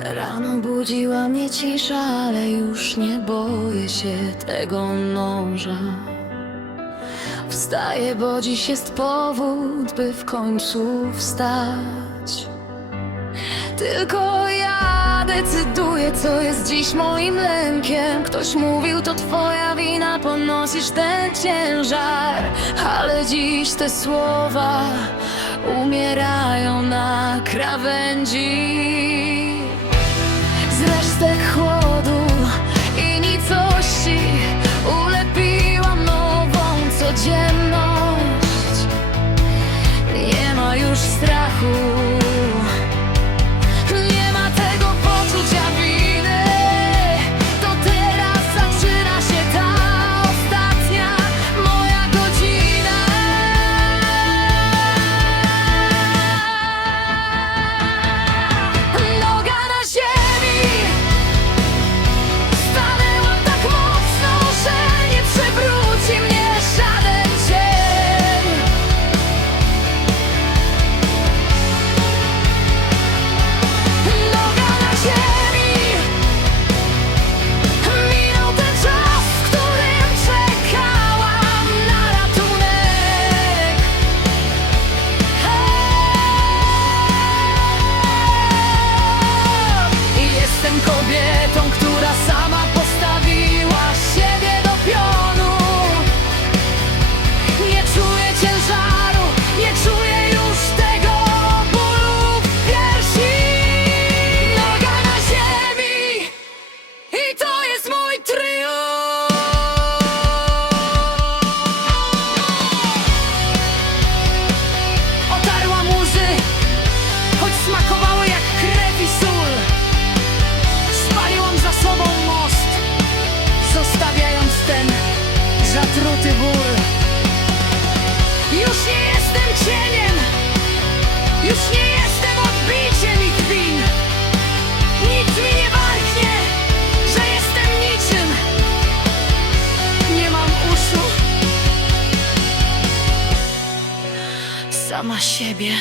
Rano budziła mnie cisza, ale już nie boję się tego noża. Wstaję, bo dziś jest powód, by w końcu wstać. Tylko ja decyduję, co jest dziś moim lękiem. Ktoś mówił, to twoja wina, ponosisz ten ciężar. Ale dziś te słowa umierają na krawędzi. листик хвост. Już nie jestem odbiciem ich win Nic mi nie warknie, że jestem niczym. Nie mam uszu. Sama siebie.